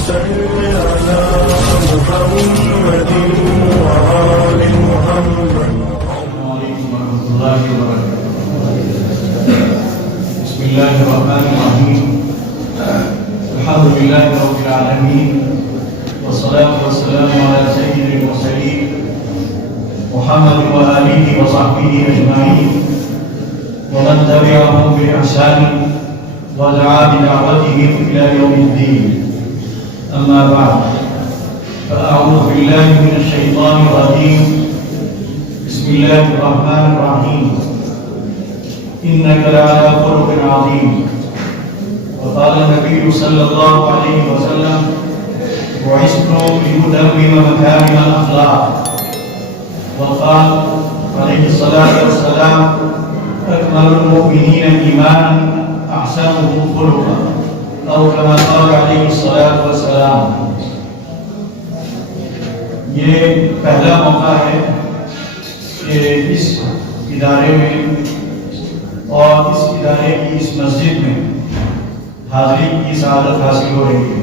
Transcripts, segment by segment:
صل على محمد وآل محمد. السلام علیکم ورحمۃ اللہ وبرکاتہ. بسم اللہ الرحمن الرحیم. الحمد للہ رب العالمین والصلاة والسلام علی سید المرسلین محمد وآلہ وصحبہ اجمعین ومن تبعهم بإحسان ودعا بدعوتهم إلى يوم الدين. أما بعد فأعوذ بالله من الشيطان الرجيم. بسم الله الرحمن الرحيم. إنك لعلى خلق عظيم. وقال النبي صلى الله عليه وسلم بعثت لأتمم مكارم الأخلاق. وقال عليه الصلاة والسلام أكمل المؤمنين إيمانا أحسنهم خلقا، أو كما قال عليه الصلاة والسلام. یہ پہلا موقع ہے کہ اس ادارے میں اور اس ادارے کی اس مسجد میں حاضری کی سعادت حاصل ہو رہی ہے.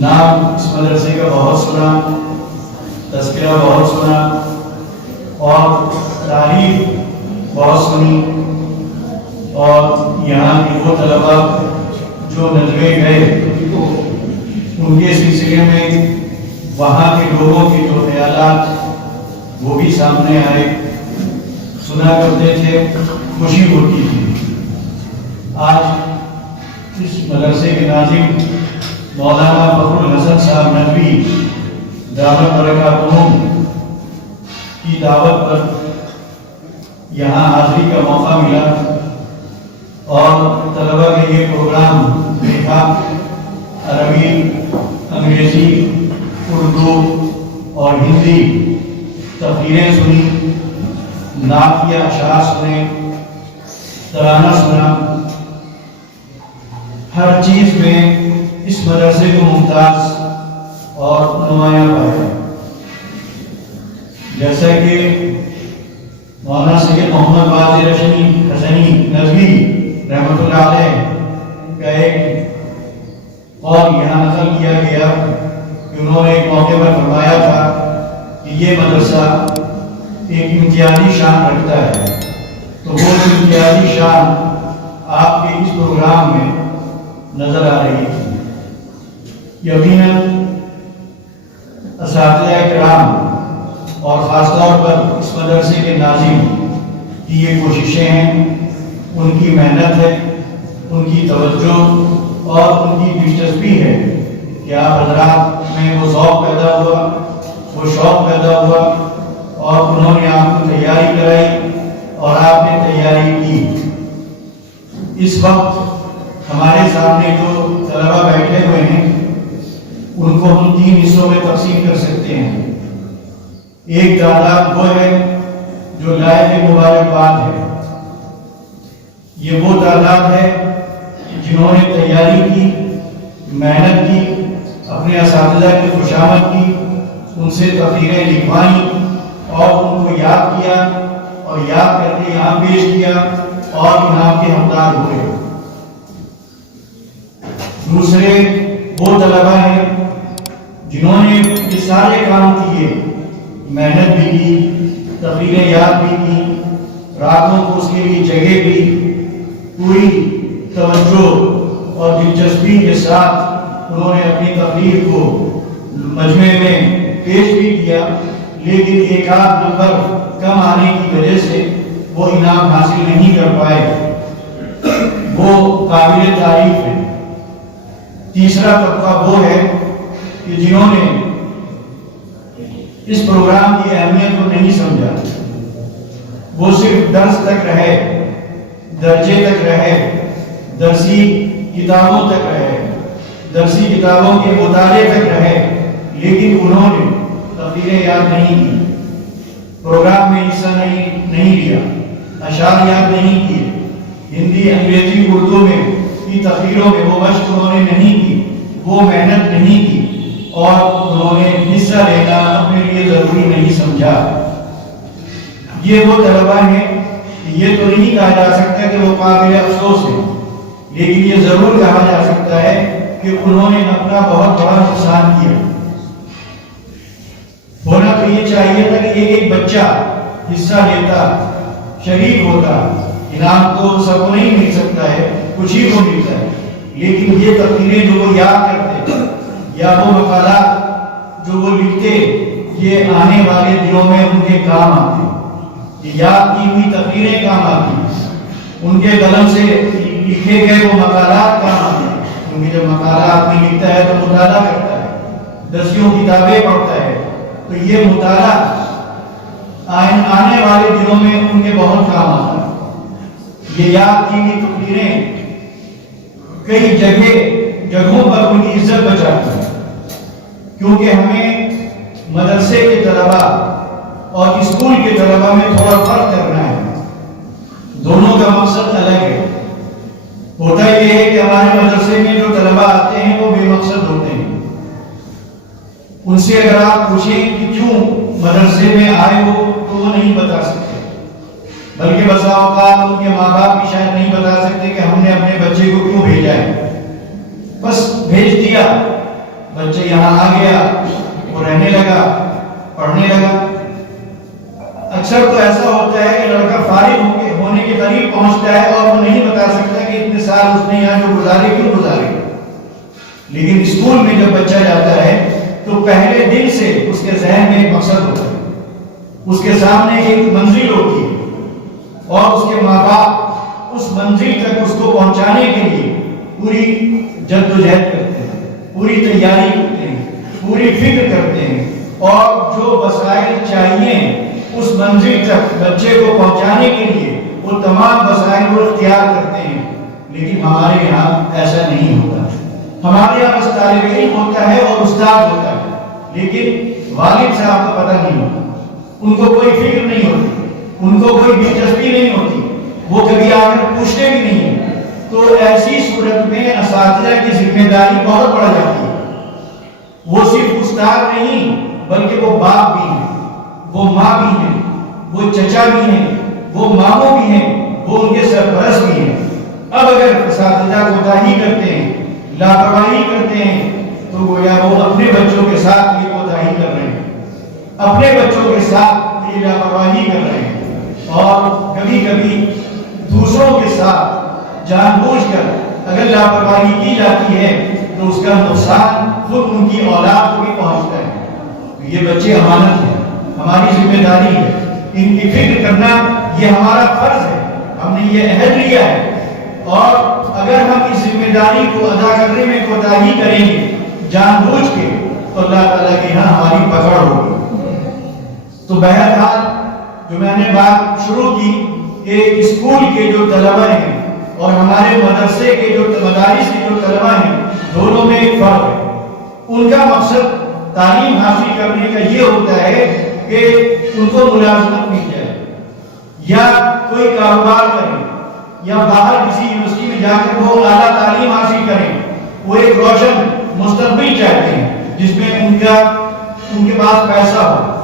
نام اس مدرسے کا بہت سنا، تذکرہ بہت سنا اور تعریف بہت سنی، اور یہاں کے وہ طلباء جو ندوے گئے ان کے سلسلے میں وہاں کے لوگوں کے جو خیالات وہ بھی سامنے آئے، سنا کرتے تھے، خوشی ہوتی تھی. آج اس مدرسے کے ناظم مولانا فخر الحسن صاحب ندوی دعوت برکاتہم کی دعوت پر یہاں حاضری کا موقع ملا اور طلباء کے یہ پروگرام دیکھا. عربی، انگریزی، اردو اور ہندی تقریریں سنی، نعتیہ اشعار سنے، ترانہ سنا. ہر چیز میں اس مدرسے کو ممتاز اور نمایاں پایا. جیسا کہ مولانا سید محمد باز حسنی ندوی رحمۃ اللہ علیہ کا ایک قول یہاں نقل کیا گیا کہ انہوں نے ایک موقع پر فرمایا تھا کہ یہ مدرسہ ایک امتیازی شان رکھتا ہے. تو وہ امتیازی شان آپ کے اس پروگرام میں نظر آ رہی تھی. یقیناً اساتذہ کرام اور خاص طور پر اس مدرسے کے ناظم کی یہ کوششیں ہیں، ان کی محنت ہے، ان کی توجہ اور ان کی دلچسپی ہے کہ آپ حضرات میں وہ ذوق پیدا ہوا، وہ شوق پیدا ہوا اور انہوں نے آپ کو تیاری کرائی اور آپ نے تیاری کی. اس وقت ہمارے سامنے جو طلباء بیٹھے ہوئے ہیں ان کو ہم 3 حصوں میں تقسیم کر سکتے ہیں. ایک تعداد وہ ہے جو لائق مبارکباد ہے. یہ وہ تعداد ہے جنہوں نے تیاری کی، محنت کی، اپنے اساتذہ کی خوشامد کی، ان سے تقریریں لکھوائیں اور ان کو یاد کیا اور یاد کر کے یہاں پیش کیا اور انعام کے حقدار ہوئے. دوسرے وہ طلباء ہیں جنہوں نے یہ سارے کام کیے، محنت بھی کی، تقریریں یاد بھی کی، راتوں کو اس کے لیے جگہ بھی، پوری توجہ اور دلچسپی کے ساتھ انہوں نے اپنی تقریر کو مجمع میں پیش بھی کیا، لیکن ایک آدھ نمبر کم آنے کی وجہ سے وہ انعام حاصل نہیں کر پائے. وہ قابل تعریف ہے. تیسرا طبقہ وہ ہے کہ جنہوں نے اس پروگرام کی اہمیت کو نہیں سمجھا. وہ صرف درس تک رہے، درجے تک رہے، درسی کتابوں تک رہے، درسی کتابوں کے مطالعے تک رہے، لیکن انہوں نے تقریریں یاد نہیں کی، پروگرام میں حصہ نہیں لیا، اشعار یاد نہیں کیے، ہندی، انگریزی، اردو میں کی تقریروں میں وہ مشق انہوں نے نہیں کی، وہ محنت نہیں کی اور انہوں نے حصہ لینا اپنے لیے ضروری نہیں سمجھا. یہ وہ طلباء ہیں کہ یہ تو نہیں کہا جا سکتا کہ وہ قابل افسوس ہیں، لیکن یہ ضرور کہا جا سکتا ہے کہ انہوں نے اپنا بہت بڑا نقصان کیا. ہونا تو یہ چاہیے تھا کہ ایک بچہ حصہ لیتا، شریک ہوتا. انعام تو سب کو نہیں مل سکتا ہے، کچھ ہی کو ملتا ہے، لیکن یہ تقریریں جو وہ یاد کرتے یا وہ مقالات جو وہ لکھتے، یہ آنے والے دنوں میں ان کے کام آتے. یہ یاد کی ہوئی تقریریں کام آتی، ان کے قلم سے لکھے گئے وہ مقالات کام آتے ہیں. کیونکہ جب مقالات میں لکھتا ہے تو مطالعہ کرتا ہے، دسیوں کتابیں پڑھتا ہے، تو یہ مطالعہ آنے والے دنوں میں ان کے بہت کام آتا ہے. یہ یاد کی ہوئی تقریریں کئی جگہوں پر ان کی عزت بچاتی ہے. کیونکہ ہمیں مدرسے کے طلباء اور اسکول کے طلباء میں تھوڑا فرق کرنا ہے. دونوں کا مقصد الگ ہے. ہوتا یہ ہے کہ ہمارے مدرسے میں جو طلباء آتے ہیں وہ بے مقصد ہوتے ہیں. ان سے اگر آپ پوچھیں کہ کیوں مدرسے میں آئے ہو تو وہ نہیں بتا سکتے، بلکہ بسا اوقات ان کے ماں باپ بھی شاید نہیں بتا سکتے کہ ہم نے اپنے بچے کو کیوں بھیجا ہے. بس بھیج دیا، بچے یہاں آ گیا، وہ رہنے لگا، پڑھنے لگا. اکثر تو ایسا ہوتا ہے کہ لڑکا فارغ ہونے کے قریب پہنچتا ہے اور وہ نہیں بتا سکتا کہ اتنے سال اس نے یہاں جو گزارے کیوں گزارے. لیکن اسکول میں جب بچہ جاتا ہے تو پہلے دن سے اس کے ذہن میں ایک مقصد ہوتا ہے، اس کے سامنے ایک منزل ہوتی ہے، اور اس کے ماں باپ اس منزل تک اس کو پہنچانے کے لیے پوری جدوجہد کرتے ہیں، پوری تیاری کرتے ہیں، پوری فکر کرتے ہیں، اور جو وسائل چاہیے اس منزل تک بچے کو پہنچانے کے لیے وہ تمام وسائل وہ اختیار کرتے ہیں. لیکن ہمارے یہاں ایسا نہیں ہوتا. ہمارے یہاں بس طالب علم ہوتا ہے اور استاد ہوتا ہے، لیکن والد صاحب کو پتہ نہیں ہوتا. ان کو کوئی فکر نہیں ہوتی، ان کو کوئی دلچسپی نہیں ہوتی، وہ کبھی آ کر پوچھتے بھی نہیں. تو ایسی صورت میں اساتذہ کی ذمہ داری بہت بڑھ جاتی ہے. وہ صرف استاد نہیں بلکہ وہ باپ بھی ہیں، وہ ماں بھی ہیں، وہ چچا بھی ہیں، وہ ماموں بھی ہیں، وہ ان کے سرپرست بھی ہیں. اب اگر اساتذہ کوتاہی کرتے ہیں، لاپرواہی کرتے ہیں، تو گویا وہ اپنے بچوں کے ساتھ یہ کوتاہی کر رہے ہیں، اپنے بچوں کے ساتھ یہ لاپرواہی کر رہے ہیں. اور کبھی کبھی دوسروں کے ساتھ جان بوجھ کر اگر لاپرواہی کی جاتی ہے تو اس کا نقصان خود ان کی اولاد کو بھی پہنچتا ہے. یہ بچے امانت ہیں، ہماری ذمہ داری ہے، ان کی فکر کرنا یہ ہمارا فرض ہے. ہم نے یہ عہد لیا ہے، اور اگر ہم اس ذمہ داری کو ادا کرنے میں کوتاہی کریں گے جان بوجھ کے تو اللہ تعالیٰ کے یہاں ہماری پکڑ ہوگی. تو بہرحال جو میں نے بات شروع کی کہ اسکول کے جو طلبہ ہیں اور ہمارے مدرسے کے جو مدارس کے جو طلبہ ہیں، دونوں میں ایک فرق ہے. ان کا مقصد تعلیم حاصل کرنے کا یہ ہوتا ہے کہ ان کو ملازمت مل جائے، یا کوئی کاروبار کریں، یا باہر کسی یونیورسٹی میں جا کر وہ اعلیٰ تعلیم حاصل کریں. وہ ایک روشن مستقبل چاہتے ہیں جس میں ان کے پاس پیسہ ہو،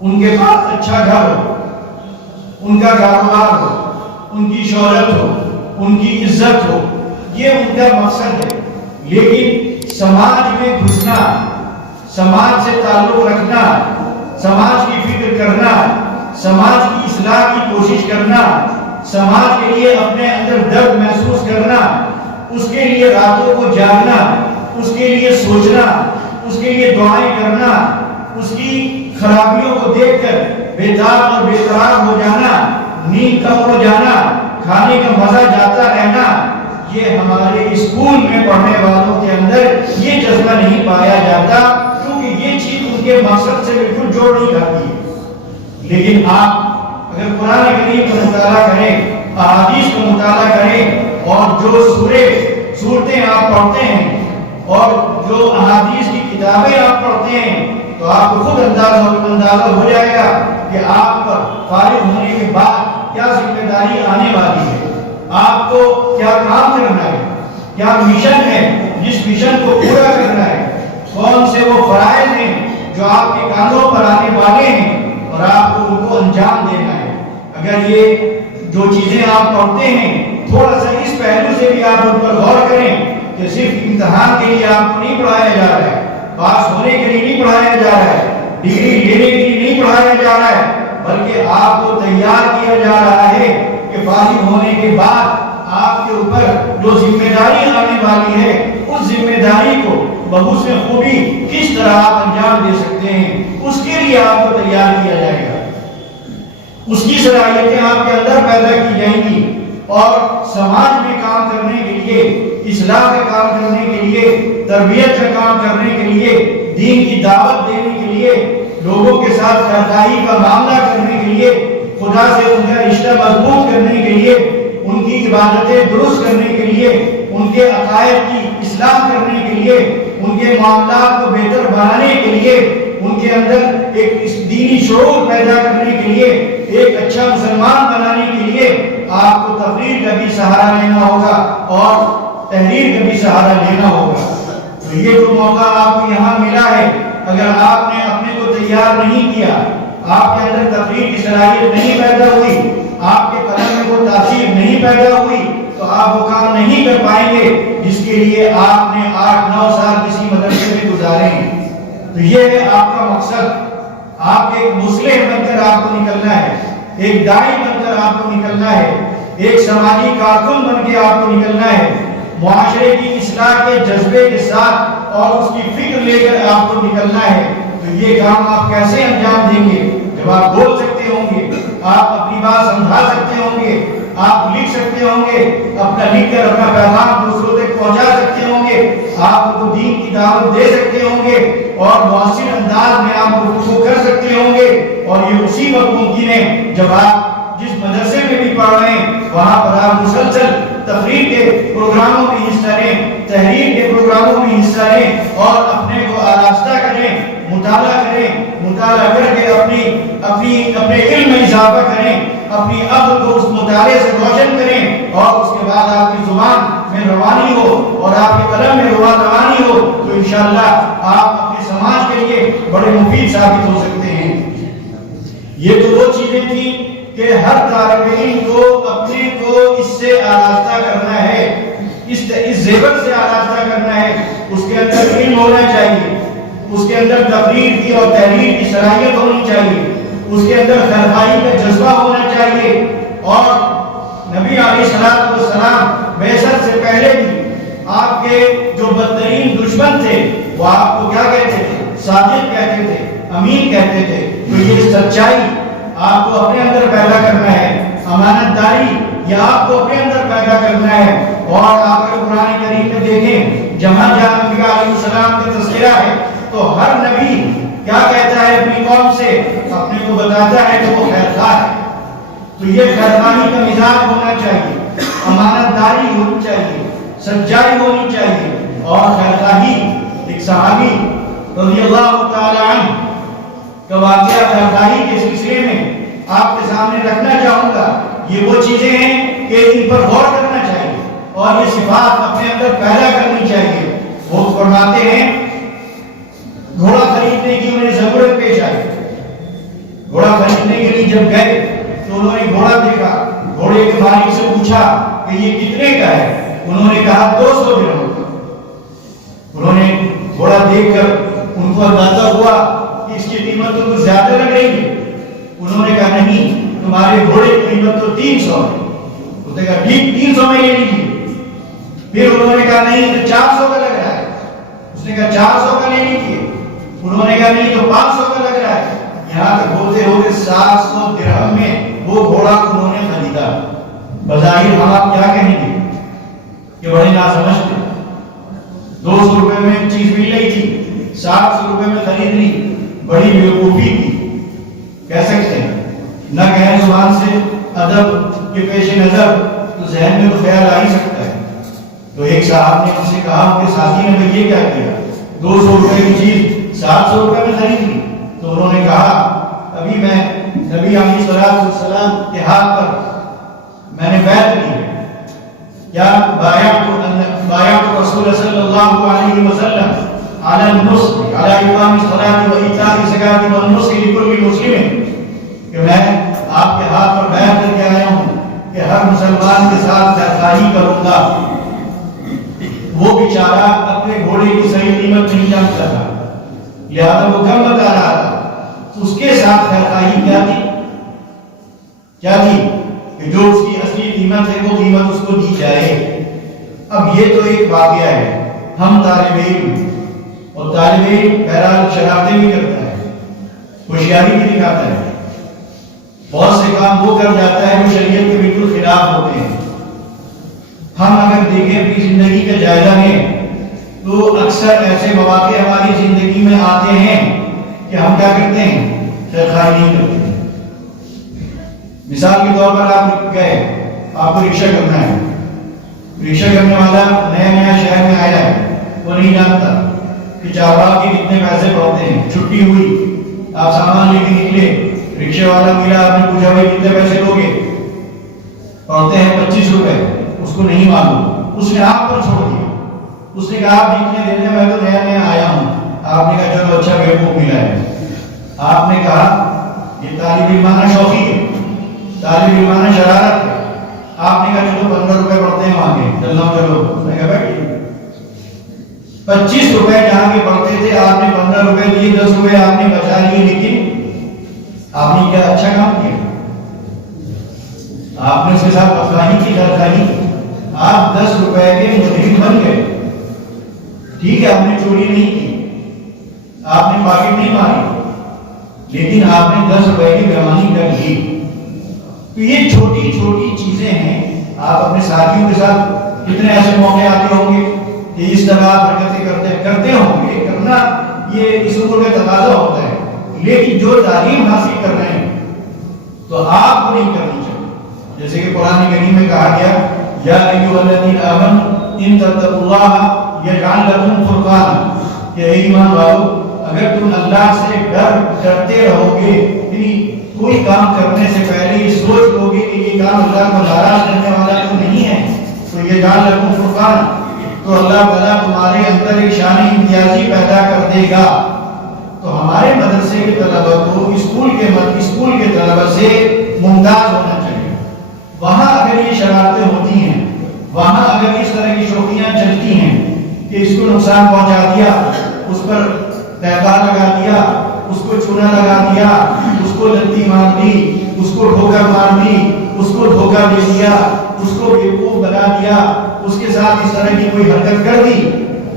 ان کے پاس اچھا گھر ہو، ان کا کاروبار ہو، ان کی شہرت ہو، ان کی عزت ہو. یہ ان کا مقصد ہے. لیکن سماج میں گھسنا، سماج سے تعلق رکھنا، سماج کی فکر کرنا، سماج کی اصلاح کی کوشش کرنا، سماج کے لیے اپنے اندر درد محسوس کرنا، اس کے لیے راتوں کو جاگنا، اس کے لیے سوچنا، اس کے لیے دعائیں کرنا، اس کی خرابیوں کو دیکھ کر بیدار اور بے قرار ہو جانا، نیند کم ہو جانا، کھانے کا مزہ جاتا رہنا، یہ ہمارے اسکول میں پڑھنے والوں کے اندر یہ جذبہ نہیں پایا جاتا، کیونکہ یہ چیز ان کے مقصد سے بالکل جوڑ نہیں کھاتی ہے. لیکن آپ اگر قرآن کریم کا مطالعہ کریں، احادیث کا مطالعہ کریں، اور جو سورتیں آپ پڑھتے ہیں اور جو احادیث کی کتابیں آپ پڑھتے ہیں، تو آپ کو خود اندازہ ہو جائے گا کہ آپ پر فارغ ہونے کے بعد کیا ذمہ داری آنے والی ہے، آپ کو کیا کام کرنا ہے، کیا مشن ہے، جس مشن کو پورا کرنا ہے، کون سے وہ فرائض ہیں جو آپ کے کاندھوں پر آنے والے ہیں اور آپ کو ان کو انجام دینا ہے. اگر یہ جو چیزیں آپ پڑھتے ہیں تھوڑا سا اس پہلو سے بھی آپ ان پر غور کریں کہ کہ صرف امتحان کے لیے آپ کو نہیں پڑھایا جا رہا ہے، پاس ہونے کے لیے نہیں پڑھایا جا رہا ہے، ڈگری لینے کے لیے نہیں پڑھایا جا رہا ہے، بلکہ آپ کو تیار کیا جا رہا ہے کہ فارغ ہونے کے بعد آپ کے اوپر جو ذمہ داری آنے والی ہے اس ذمہ داری کو بحسن خوبی کس طرح آپ انجام دے سکتے ہیں، اس کے لیے آپ کو تیار کیا جائے گا۔ اس کی صلاحیتیں آپ کے اندر پیدا کی جائیں گی اور سماج میں کام کرنے کے لیے، اصلاح کا کام کرنے کے لیے، تربیت کا کام کرنے کے لیے، دین کی دعوت دینے کے لیے، لوگوں کے ساتھ خیرخواہی کا معاملہ کرنے کے لیے، خدا سے ان کا رشتہ مضبوط کرنے کے لیے، ان کی عبادتیں درست کرنے کے لیے، ان کے عقائد کی اصلاح کرنے کے لیے، ان کے معاملات کو بہتر بنانے کے لیے، ان کے اندر ایک دینی شعور پیدا کرنے کے لیے، ایک اچھا مسلمان بنانے کے لیے آپ کو تقریر کا بھی سہارا لینا ہوگا اور تحریر کا بھی سہارا لینا ہوگا۔ تو یہ جو موقع آپ کو یہاں ملا ہے، اگر آپ نے اپنے کو تیار نہیں کیا، آپ کے اندر تقریر کی صلاحیت نہیں پیدا ہوئی، آپ کے قلم میں وہ تاثیر نہیں پیدا ہوئی، تو آپ وہ کام نہیں کر پائیں گے جس کے لیے آپ نے 8-9 سال کسی مدرسے میں گزارے ہیں۔ تو یہ ہے آپ کا مقصد، آپ ایک مصلح بن کر آپ کو نکلنا ہے، ایک داعی بن کر آپ کو نکلنا ہے، ایک سماجی کارکن بن کے آپ کو نکلنا ہے، معاشرے کی اصلاح کے جذبے کے ساتھ اور اس کی فکر لے کر آپ کو نکلنا ہے۔ تو یہ کام آپ کیسے انجام دیں گے؟ جب آپ بول سکتے ہوں گے، آپ اپنی بات سمجھا سکتے ہوں گے، آپ لکھ سکتے ہوں گے، اپنا لکھ کر اپنا پیغام دوسروں تک پہنچا سکتے ہوں گے، آپ کو دین کی دعوت دے سکتے ہوں گے اور مؤثر انداز میں آپ گفتگو کر سکتے ہوں گے۔ اور یہ اسی وقت ممکن ہے جب آپ جس مدرسے میں بھی پڑھ رہے ہیں وہاں پر آپ مسلسل تقریر کے پروگراموں میں حصہ لیں، تحریر کے پروگراموں میں حصہ لیں اور اپنے کو آراستہ کریں، مطالعہ کریں، مطالعہ کر کے اپنے علم میں اضافہ کریں، اپنی عقل کو اس مطالعے سے روشن کریں، اور اس کے بعد آپ کی زبان میں روانی ہو اور آپ کے قلم میں روانی ہو تو انشاءاللہ آپ اپنے سماج کے لیے بڑے مفید ثابت ہو سکتے ہیں۔ یہ تو وہ چیزیں تھیں کہ ہر طالب علم کو اپنے کو اس سے آراستہ کرنا ہے، اس زیور سے آراستہ کرنا ہے۔ اس کے اندر علم ہونا چاہیے، اس کے اندر تقریر کی اور تحریر کی صلاحیت ہونی چاہیے، اس کے اندر خیرخواہی کا جذبہ ہونا چاہیے۔ اور نبی علیہ السلام بعثت سے پہلے بھی آپ کے جو بدترین دشمن تھے وہ آپ کو کیا کہتے تھے؟ صادق کہتے تھے، امین کہتے تھے۔ تو یہ سچائی آپ کو اپنے اندر پیدا کرنا ہے، امانت داری یہ آپ کو اپنے اندر پیدا کرنا ہے۔ اور آپ اگر قرآن کریم میں دیکھیں جہاں جہاں نبی علیہ السلام کا تذکرہ ہے تو ہر نبی کیا کہتا ہے اپنی قوم سے؟ اپنے کو بتاتا ہے کہ وہ خیرخواہ ہے۔ تو یہ خیرخواہی کا مزاج ہونا چاہیے، امانت داری ہونی چاہیے، سچائی ہونی چاہیے اور خیرخواہی۔ ایک صحابی رضی اللہ تعالی عنہ کا واقعہ خیرخواہی کے سلسلے میں آپ کے سامنے رکھنا چاہوں گا۔ یہ وہ چیزیں ہیں کہ ان پر غور کرنا چاہیے اور یہ صفات اپنے اندر پیدا کرنی چاہیے۔ وہ فرماتے ہیں گھوڑا خریدنے کی انہیں ضرورت پیش آئی، گھوڑا خریدنے کے لیے جب گئے تو انہوں نے گھوڑا دیکھا، گھوڑے کے مالک سے پوچھا کہ یہ کتنے کا ہے؟ انہوں نے کہا 200 درہم کا۔ انہوں نے گھوڑا دیکھ کر ان کو اندازہ ہوا کہ اس کی قیمت تو کچھ زیادہ لگ رہی ہے۔ انہوں نے کہا نہیں، تمہارے گھوڑے کی قیمت تو 300 ہے۔ اس نے کہا ٹھیک 300 میں لے لیجیے۔ پھر انہوں نے کہا نہیں تو 400 کا لگ رہا ہے۔ اس نے کہا 400 کا لے لیجیے۔ انہوں نے کہا نہیں تو 500 کا لگ رہا ہے۔ یہاں تک ہوتے ہوتے 700 درہم میں وہ گھوڑا انہوں نے خریدا۔ بظاہر ہم آپ کیا کہیں گے کہ بڑے ناسمجھ تھے، 200 روپے میں چیز مل رہی تھی، 700 روپے میں خرید لی، بڑی بیوقوفی تھی۔ کہہ سکتے ہیں نہ کہیں زبان سے ادب کے پیش نظر تو ذہن میں تو خیال آ ہی سکتا ہے۔ تو ایک صاحب نے ان سے کہا کہ ساتھی نے یہ کیا کیا، 200 روپے کی چیز 700 روپے میں خرید لی۔ تو انہوں نے کہا ابھی میں نبی علیہ السلام کے ہاتھ پر میں نے بیعت کی ہے، یا بایعت رسول صلی اللہ علیہ وسلم علی النصح علی اقام الصلاۃ و ایتاء الزکاۃ والنصح لكل مسلم، کہ میں آپ کے ہاتھ پر بیعت کر کے آیا ہوں کہ ہر مسلمان کے ساتھ خیرخواہی کروں گا، وہ بیچارہ اپنے گھوڑے کی صحیح قیمت نہیں جانتا تھا، لہذا وہ کم بتا رہا تھا. اس کے ساتھ خیرخواہی کیا تھی کہ جو اس کی اصلی قیمت ہے وہ قیمت اس کو دی جائے. اب یہ تو ایک واقعہ ہے. ہم طالب علم، اور طالب علم بہرحال شرارتیں بھی کرتا ہے، ہوشیاری بھی دکھاتا ہے، بہت سے کام وہ کر جاتا ہے جو شریعت کے بالکل خلاف ہوتے ہیں. ہم اگر دیکھیں اپنی زندگی کا جائزہ لیں تو اکثر ایسے مواقع ہماری زندگی میں آتے ہیں کہ ہم کیا کرتے ہیں؟ خیرخواہی نہیں کرتے ہیں. مثال کے طور پر آپ گئے، آپ کو رکشہ کرنا ہے، رکشہ کرنے والا نیا شہر میں آیا ہے، وہ نہیں جانتا کہ چارباغ کے کتنے پیسے پڑتے ہیں. چھٹی ہوئی، آپ سامان لے کے نکلے، رکشے والا ملا، آپ نے پوچھا بھائی کتنے پیسے لو گے؟ پڑتے ہیں 25 روپے. اس کو نہیں معلوم، اس نے آپ پر چھوڑ دیا. اس نے کہا آپ جتنے دینے، میں تو نیا آیا ہوں. آپ نے کہا چلو اچھا بیوقوف ملا ہے. آپ نے کہا یہ طالب علمانہ شوخی ہے، طالب علمانہ شرارت ہے. آپ نے کہا چلو 15 روپے پڑتے ہیں وہاں کے، چلنا چلو. اس نے کہا بھائی 25 روپے جہاں کے پڑتے تھے آپ نے 15 روپے دیے، 10 روپے آپ نے بچا لیے. لیکن آپ نے کیا اچھا کام کیا؟ آپ نے اس کے ساتھ افغانی کی خیرخواہی کی. آپ 10 روپے کے مجرم بن گئے. ٹھیک ہے، آپ نے چوری نہیں کی، آپ نے پاکٹ نہیں ماری، لیکن آپ نے 10 روپے کی بےمانی کر لی. تو یہ چھوٹی چھوٹی چیزیں ہیں. آپ اپنے ساتھیوں کے ساتھ کتنے ایسے موقع آتے ہوں گے کہ اس طرح حرکتیں کرتے ہوں گے. کرنا یہ اس عمر کا تقاضا ہوتا ہے، لیکن جو تعلیم حاصل کر رہے ہیں تو آپ کو نہیں کرنی چاہیے. جیسے کہ قرآن کریم میں کہا گیا یا ایھا الذین آمنوا ان تتقوا اللہ یجعل لکم فرقانا، کہ اے ایمان والو اگر تم اللہ سے ڈرتے رہو گے، یعنی کوئی کام کرنے سے پہلے یہ سوچ لو گے کہ یہ کام اللہ کو ناراض کرنے والا تو نہیں ہے، تو یجعل لکم فرقانا، تو اللہ تعالیٰ تمہارے اندر ایک شان امتیازی پیدا کر دے گا. تو ہمارے مدرسے کے طلبہ کو اسکول کے طلبہ سے ممتاز ہونا چاہیے. وہاں اگر یہ شرارتیں ہوتی ہیں، وہاں اگر اس طرح کی شوخیاں چلتی ہیں کہ اس کو نقصان پہنچا دیا، اس پر تہبار لگا دیا، اس کو چونا لگا دیا، اس کو لتی مار دی، اس کو ٹھوکر مار دی، اس کو دھوکہ دے دیا، اس کو بیوقوف بنا دیا، اس کے ساتھ اس طرح کی کوئی حرکت کر دی،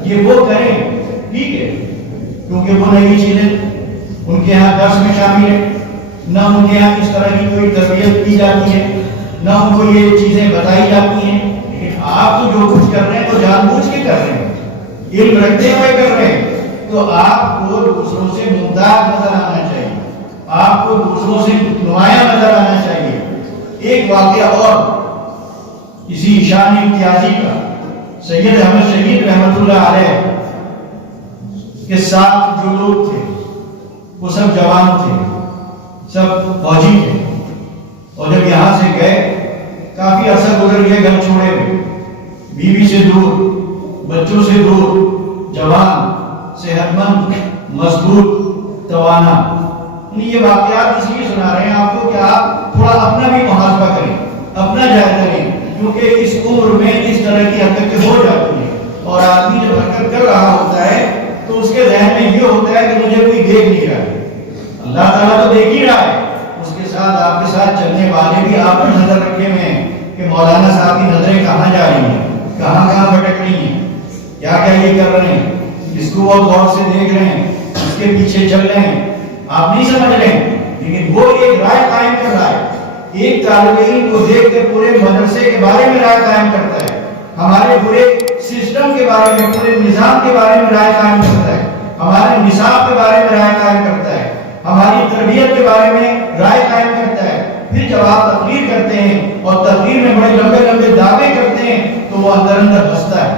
یہ وہ کریں ٹھیک ہے، کیونکہ وہ نئی چیزیں ان کے ہاں درس میں شامل ہے، نہ ان کے ہاں اس طرح کی کوئی تربیت کی جاتی ہے، نہ ان کو یہ چیزیں بتائی جاتی ہیں. لیکن آپ تو جو کچھ کر رہے ہیں تو جان بوجھ کے کر رہے ہیں، علم رکھتے ہوئے کر رہے ہیں. تو آپ کو دوسروں سے ممتاز نظر آنا چاہیے، آپ کو دوسروں سے نمایاں نظر آنا چاہیے. ایک واقعہ اور اسی شان امتیازی کا، سید احمد شہید رحمۃ اللہ علیہ کے ساتھ جو لوگ تھے وہ سب جوان تھے، سب فوجی تھے، اور جب یہاں سے گئے کافی عرصہ گزر گیا گھر چھوڑے ہوئے، بیوی سے دور، بچوں سے دور، جوان، صحت مند، مضبوط، توانا. یہ واقعات اس لیے سنا رہے ہیں آپ کو کہ آپ تھوڑا اپنا بھی محاسبہ کریں، اپنا جائزہ لیں، کیونکہ اس عمر میں اس طرح کی حرکتیں ہو جاتی ہیں. اور آدمی جب حرکت کر رہا ہوتا ہے تو اس کے ذہن میں یہ ہوتا ہے کہ مجھے کوئی دیکھ نہیں رہا ہے. اللہ تعالیٰ تو دیکھ ہی رہا ہے. اس کے ساتھ آپ کے ساتھ چلنے والے بھی آپ پر نظر رکھے ہوئے ہیں کہ مولانا صاحب کی نظریں کہاں جا رہی ہیں، کہاں کہاں بھٹک رہی ہیں، کیا کیا یہ کر رہے ہیں، اس کو وہ غور سے دیکھ رہے ہیں، اس کے پیچھے چل رہے ہیں. آپ نہیں سمجھ رہے ہیں، لیکن وہ ایک رائے قائم کر رہا ہے. ایک طالب علم کو دیکھ کے پورے مدرسے کے بارے میں رائے قائم کرتا ہے، ہمارے پورے سسٹم کے بارے میں، پورے نظام کے بارے میں رائے قائم کرتا ہے، ہمارے نصاب کے بارے میں رائے قائم کرتا ہے، ہماری تربیت کے بارے میں رائے قائم کرتا ہے. پھر جب آپ تقریر کرتے ہیں اور تقریر میں بڑے لمبے لمبے دعوے کرتے ہیں تو وہ اندر اندر ہنستا ہے.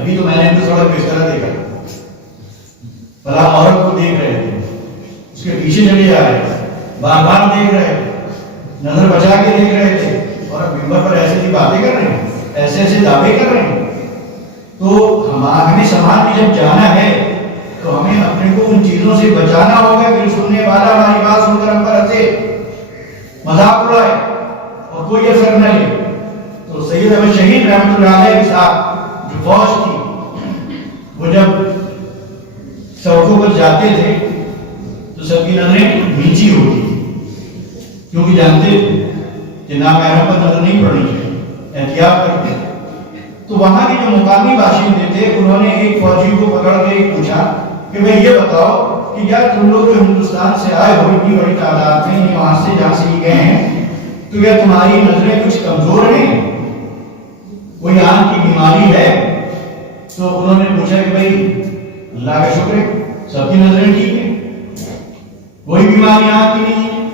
ابھی تو میں نے تو سڑک کس طرح دیکھا، فلاں عورت کو دیکھ رہے تھے، اس کے پیچھے چلے جا رہے تھے، بار بار دیکھ رہے تھے، نظر بچا کے دیکھ رہے تھے، اور اب ممبر پر ایسے کی باتیں کر رہے ہیں، ایسے ایسے دعوے کر رہے ہیں. تو ہمیں سماج میں جب جانا ہے تو ہمیں اپنے کو ان چیزوں سے بچانا ہوگا کہ سننے والا ہماری بات سن کر ہم پر ہنسے، مذاق اڑائے اور کوئی اثر نہ لے. تو سید احمد شہید رحمۃ اللہ علیہ کے ساتھ جو جو فوج تھی وہ جب سڑکوں پر جاتے تھے تو سب کی نظریں نیچی ہوتی کیونکہ جانتے تھے کہ نامحرم پر نظر نہیں پڑنی چاہیے، احتیاط کرتے تھے۔ تو وہاں کے جو مقامی باشندے تھے انہوں نے ایک فوجی کو پکڑ کے پوچھا کہ بھئی یہ بتاؤ کہ کیا تم لوگ جو ہندوستان سے آئے ہو اتنی بڑی تعداد میں، یہ وہاں سے جہاں سے گئے ہیں، تو کیا تمہاری نظریں کچھ کمزور ہیں، کوئی آنکھ کی بیماری ہے؟ تو انہوں نے پوچھا کہ بھئی اللہ کا شکر ہے سب کی نظریں ٹھیک ہیں، کوئی بیماری آنکھ کی نہیں ہے۔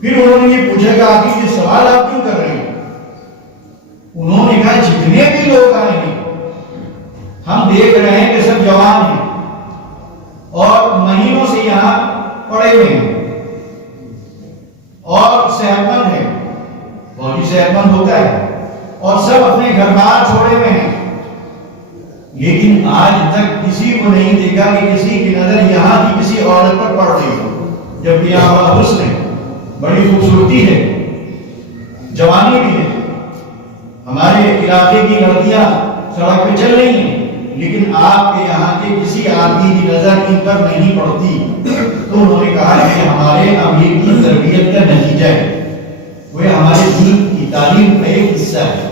پھر انہوں نے یہ پوچھا کہ آخر یہ سوال آپ کیوں کر رہے ہیں؟ انہوں نے کہا جتنے بھی لوگ آئے ہیں ہم دیکھ رہے ہیں کہ سب جوان ہیں اور مہینوں سے یہاں پڑے ہوئے ہیں اور صحت مند ہے، فوجی صحت مند ہوتا ہے، اور سب اپنے گھر بار چھوڑے ہوئے ہیں، لیکن آج تک کسی کو نہیں دیکھا کہ کسی کی نظر یہاں کی کسی عورت پر پڑ رہی ہو، جبکہ یہاں بڑا حسن ہے، بڑی خوبصورتی ہے، جوانی بھی ہے، ہمارے علاقے کی لڑکیاں سڑک پہ چل رہی ہیں، لیکن آپ کے یہاں کے کسی آدمی کی نظر ان پر نہیں پڑتی۔ تو انہوں نے کہا کہ ہمارے امیر کی تربیت کا نتیجہ ہے، وہ ہمارے دین کی تعلیم کا ایک حصہ ہے،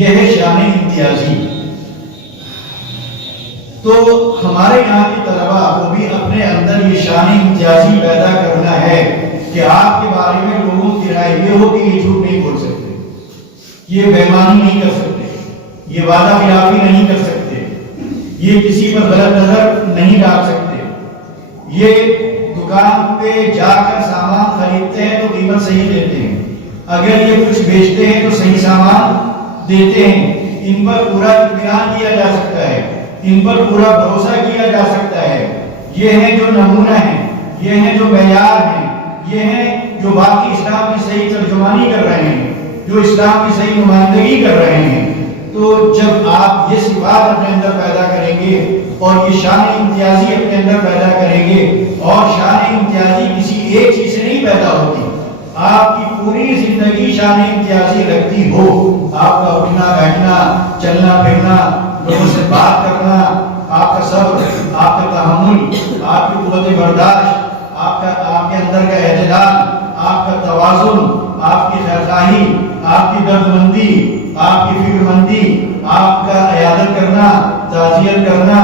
یہ ہے شان امتیازی۔ تو ہمارے یہاں کے طلباء کو بھی اپنے اندر یہ شان امتیازی پیدا کرنا ہے کہ آپ کے بارے میں لوگوں کی رائے یہ ہو کہ یہ جھوٹ نہیں بول سکتے، یہ بےمانی نہیں کر سکتے، یہ وعدہ خلافی نہیں کر سکتے، یہ کسی پر غلط نظر نہیں ڈال سکتے، یہ دکان پہ جا کر سامان خریدتے ہیں تو قیمت صحیح دیتے ہیں، اگر یہ کچھ بیچتے ہیں تو صحیح سامان دیتے ہیں، ان پر پورا اطمینان کیا جا سکتا ہے، ان پر پورا بھروسہ کیا جا سکتا ہے، یہ ہیں جو نمونہ ہیں، یہ ہیں جو معیار ہیں، یہ ہیں جو باقی اسلام کی صحیح ترجمانی کر رہے ہیں، جو اسلام کی صحیح نمائندگی کر رہے ہیں۔ تو جب آپ یہ صفات اپنے اندر پیدا کریں گے اور یہ شان امتیازی اپنے اندر پیدا کریں گے، اور شان امتیازی کسی ایک چیز سے نہیں پیدا ہوتی، آپ کی پوری زندگی شان امتیازی رکھتی ہو، آپ کا اٹھنا بیٹھنا، چلنا پھرنا، لوگوں سے بات کرنا، آپ کا صبر، آپ کا تحمل، آپ کی قوت برداشت، آپ کے اندر کا اعتدال، آپ کا توازن، آپ کی خیرخواہی، آپ کی دردمندی، آپ کی فکر مندی، آپ کا عیادت کرنا، تعزیت کرنا،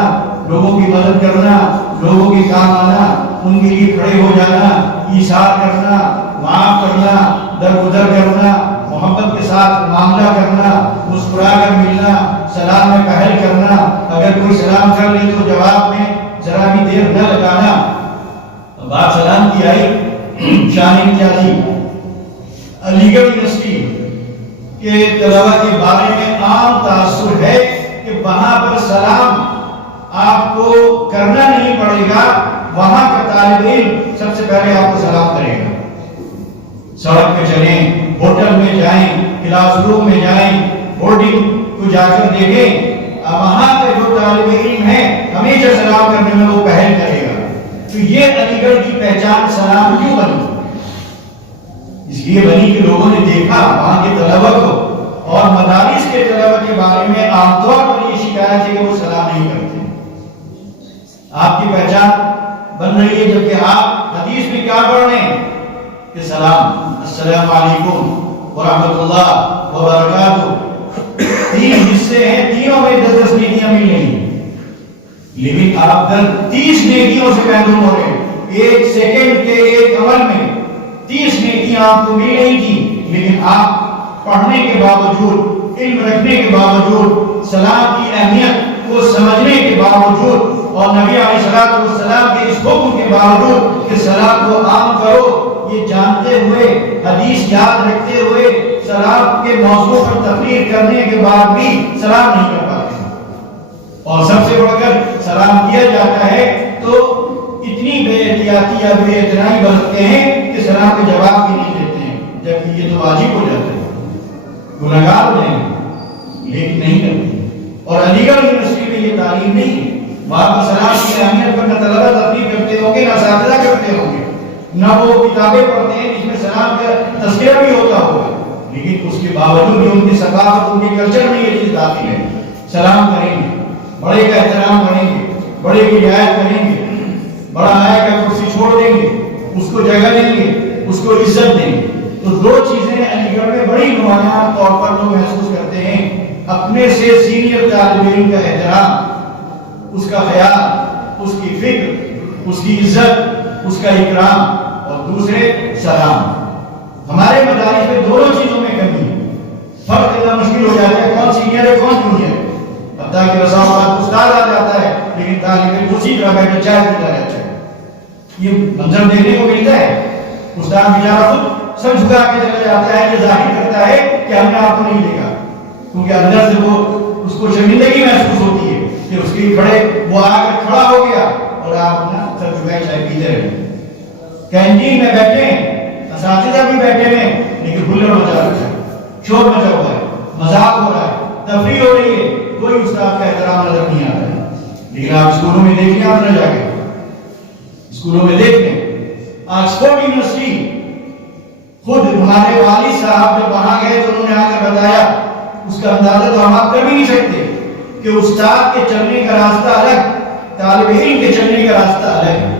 لوگوں کی مدد کرنا، لوگوں کے کام آنا، ان کے لیے کھڑے ہو جانا، ایثار کرنا، معاف کرنا، درگزر کرنا، محبت کے ساتھ معاملہ کرنا، مسکرا کر ملنا، سلام میں پہل کرنا، اگر کوئی سلام کر لے تو جواب میں ذرا بھی دیر نہ لگانا۔ بات سلام کی آئی، شان امتیازی۔ علی گڑھ یونیورسٹی کے طلباء کے بارے میں عام تاثر ہے کہ وہاں پر سلام آپ کو کرنا نہیں پڑے گا، وہاں کا طالب علم سب سے پہلے آپ کو سلام کرے گا۔ سڑک پہ چلیں، ہوٹل میں جائیں، کلاس روم میں جائیں، بورڈنگ کو جا کر دیکھیں، وہاں پہ جو طالب علم ہے ہمیشہ سلام کرنے میں وہ پہل کرے گا۔ تو یہ علی گڑھ کی پہچان سلام کیوں بنی؟ اس لیے بنی کہ لوگوں نے دیکھا وہاں کے طلباء کو، اور مدارس کے طلباء کے بارے میں عام طور پر یہ شکایت ہے کہ وہ سلام نہیں کرتے۔ آپ کی پہچان بن رہی ہے، جبکہ آپ حدیث میں کیا پڑھ رہے ہیں کہ سلام، السلام علیکم ورحمۃ اللہ وبرکاتہ، تین حصے ہیں، تینوں میں 10 نیکیاں مل رہی ہیں، لیکن آپ 30 نیکیوں سے محروم ہو رہے ہیں۔ ایک سیکنڈ کے ایک عمل میں 30 نیکیاں آپ کو مل رہی تھی، لیکن آپ پڑھنے کے باوجود، علم رکھنے کے باوجود، سلام کی اہمیت کو سمجھنے کے باوجود، اور نبی علیہ السلام کے اس حکم کے باوجود کہ سلام کو عام کرو، یہ جانتے ہوئے، حدیث یاد رکھتے ہوئے، سلام کے موضوع پر تقریر کرنے کے بعد بھی سلام نہیں کر پاتے، اور سب سے بڑھ کر سلام کیا جاتا ہے تو اتنی بے احتیاطی یا بے اعتنائی برتتے ہیں کہ سلام کے جواب بھی نہیں دیتے ہیں، جبکہ یہ تو واجب ہو جاتا ہے، گناہگار ہو جائیں گے، لیکن نہیں کرتے۔ اور علی گڑھ یونیورسٹی میں یہ تعلیم نہیں ہے، وہاں پر سلام کی اہمیت پر نہ طلبہ تقریر کرتے ہوں گے، نہ اساتذہ کرتے ہوں گے، نہ وہ کتابیں پڑھتے ہیں جس میں سلام کا تذکرہ بھی ہوتا ہوگا، لیکن اس کے باوجود بھی ان کی ثقافت، ان کے کلچر میں یہ چیز داخل ہے. سلام کریں گے، بڑے کا احترام کریں گے، بڑے کی رعایت کریں گے، بڑا آئے گا کرسی چھوڑ دیں گے، اس کو جگہ دیں گے، اس کو عزت دیں گے. تو دو چیزیں علی گڑھ میں بڑی نمایاں طور پر لوگ محسوس کرتے ہیں: اپنے سے سینئر طالب علم کا احترام، اس کا خیال، اس کی فکر، اس کی عزت، اس کا اکرام، اور دوسرے سلام. ہمارے مدارس میں دونوں چیزوں میں کمی ہے. فرق کرنا مشکل ہو جاتا ہے کون سینئر ہے کون جونیئر ہے. حتیٰ کہ رضا اوقات استاد آ جاتا ہے لیکن طالب علم اسی طرح بیٹھے چائے پیتا رہتا ہے. یہ منظر دیکھنے کو ملتا ہے. استاد بیچارہ خود سر جھکا کے چلا جاتا ہے، یہ ظاہر کرتا ہے کہ ہم نے آپ کو نہیں دیکھا، کیونکہ اندر سے وہ اس کو شرمندگی محسوس ہوتی ہے کہ اس کے کھڑے وہ آ کر کھڑا ہو گیا اور آپ اپنا سر جھکائے چائے پیتے رہے. کینٹین میں بیٹھے ہیں، اساتذہ بھی بیٹھے ہیں، لیکن ہلڑ مچا رکھا ہے، شور مچا ہوا ہے، مذاق ہو رہا ہے، تفریح ہو رہی ہے، کوئی استاد کا احترام نظر نہیں آتا ہے. لیکن آپ اسکولوں میں دیکھیں، آپ نہ جا کے اسکولوں میں دیکھیں. آکسفورڈ یونیورسٹی خود ہمارے والد صاحب جب وہاں گئے تو انہوں نے آ کر بتایا، اس کا اندازہ تو ہم آپ کر بھی نہیں سکتے کہ استاد کے چلنے کا راستہ الگ، طالب علم کے چلنے کا راستہ الگ ہے.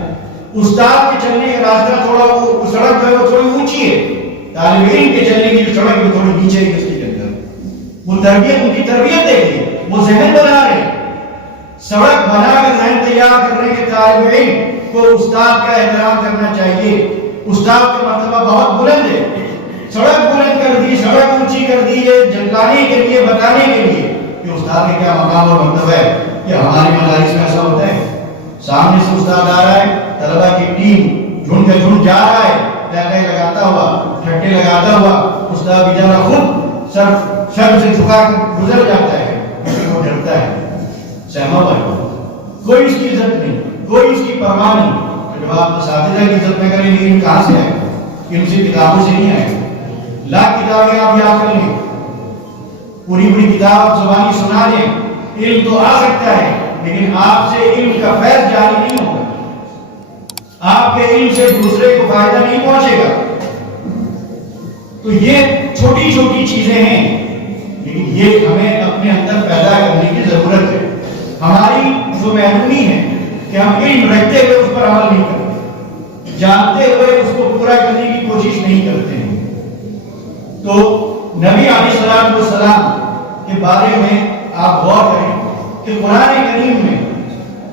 استاد کے چلنے کا راستہ تھوڑا وہ سڑک جو ہے وہ تھوڑی اونچی ہے، طالب علم کے چلنے کی جو سڑک ہے تھوڑی نیچے ہے. اس کے اندر وہ تربیت، ان کی تربیت دیکھیے، وہ ذہن بنا رہے ہیں. سڑک بنا کر ذہن تیار کرنے کے طالب علم کو استاد کا احترام کرنا چاہیے. استاد کا مرتبہ بہت بلند ہے. سڑک بلند کر دی، سڑک اونچی کر دی ہے جھلکانے کے لیے، بتانے کے لیے کہ استاد کے کیا مقام اور مرتبہ ہے. کہ ہماری مدارس میں ایسا ہوتا ہے، سامنے سے استاد آ رہا ہے، طلبہ کی ٹیم جھنڈ کا جھنڈ جا رہا ہے، ٹہلے لگاتا ہوا، ٹھٹے لگاتا ہوا، استاد بیچارہ خود سر سے جھکا کر گزر جاتا ہے، کسی کو ڈرتا ہے، سہما ہوا، کوئی اس کی عزت نہیں، کوئی اس کی پرواہ نہیں. جب آپ اساتذہ کی عزت نہ کریں گے، کہاں سے آئے؟ ان سے کتابوں سے نہیں آئے. لاکھ کتابیں آپ یاد کر لیں، پوری پوری کتاب آپ زبانی سنا لیں، علم تو آ سکتا ہے لیکن آپ سے علم کا فیض جاری نہیں ہوگا. آپ کے علم سے دوسرے کو فائدہ نہیں پہنچے گا. تو یہ چھوٹی چھوٹی چیزیں ہیں لیکن یہ ہمیں اپنے اندر پیدا کرنے کی ضرورت ہے. ہماری جو محرومی ہے کہ ہم علم رکھتے ہوئے اس پر عمل نہیں کرتے، جانتے ہوئے اس کو پورا کرنے کی کوشش نہیں کرتے ہیں. تو نبی علیہ السلام کے بارے میں آپ غور کریں کہ قرآن کریم میں،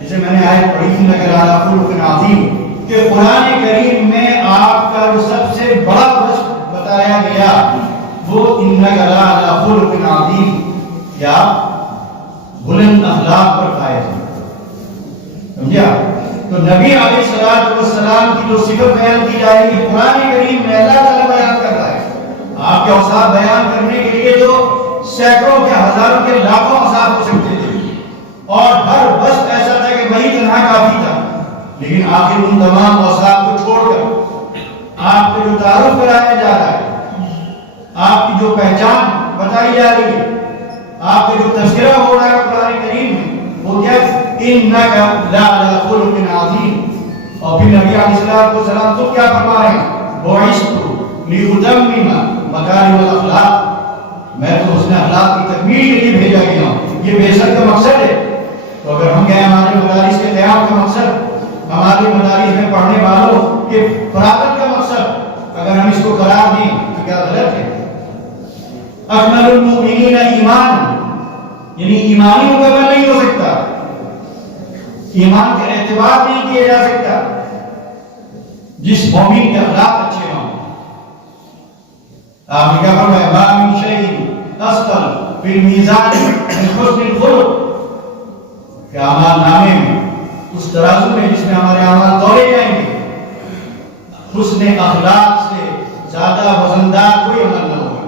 جسے میں نے آیت پڑھی تھی لَقَدْ كَانَ فِي خُلُقٍ عَظِيمٍ، کہ قرآن کریم میں آپ کا جو سب سے بڑا وصف بتایا گیا وہ إِنَّكَ لَعَلَىٰ خُلُقٍ عَظِيمٍ، یا بلند اخلاق پر فائز ہے. سمجھا؟ تو نبی علیہ السلام کی جو صفت بیان کی جائے گی قرآن کریم میں اللہ تعالیٰ بیان کر رہا ہے. آپ کے اوصاف بیان کرنے کے لیے تو سینکڑوں کے، ہزاروں کے، لاکھوں اوصاف ہو سکتے تھے اور ہر وصف ایسا تھا کہ وہی تنہا کافی تھا. لیکن آخر ان تمام اوصاف کو چھوڑ کر آپ کو جو تعارف کرایا جا رہا ہے، آپ کی جو پہچان بتائی جا رہی ہے، آپ کا جو تذکرہ ہو رہا ہے قرآن کریم میں، وہ کیا إِنَّكَ لَعَلَىٰ خُلُقٍ عَظِيمٍ. اور پھر نبی علیہ السلام تو کیا فرما رہے ہیں؟ بُعِثْتُ لِأُتَمِّمَ مَكَارِمَ الْأَخْلَاقِ، میں تو حسن اخلاق کی تکمیل کے لیے بھیجا گیا ہوں. یہ بعثت کا مقصد ہے. تو اگر ہم کہیں ہمارے مدارس کے قیام کا مقصد، ہمارے مدارس میں پڑھنے والوں کے فراغت کا مقصد، اگر ہم اس کو قرار دیں تو کیا غلط ہے؟ اکمل المؤمنین ایمان، یعنی ایمانی مکمل نہیں ہو سکتا، ایمان کا اعتبار نہیں کیا جا سکتا جس مومن کے اخلاق اچھے ہوں. آپ نے کہا فرمایا ما من شیء اثقل فی المیزان من حسن الخلق، کہ اعمال نامے میں، اس ترازو میں جس میں ہمارے اعمال تولے جائیں گے، حسن اخلاق سے زیادہ وزندار کوئی عمل نہ ہوگا.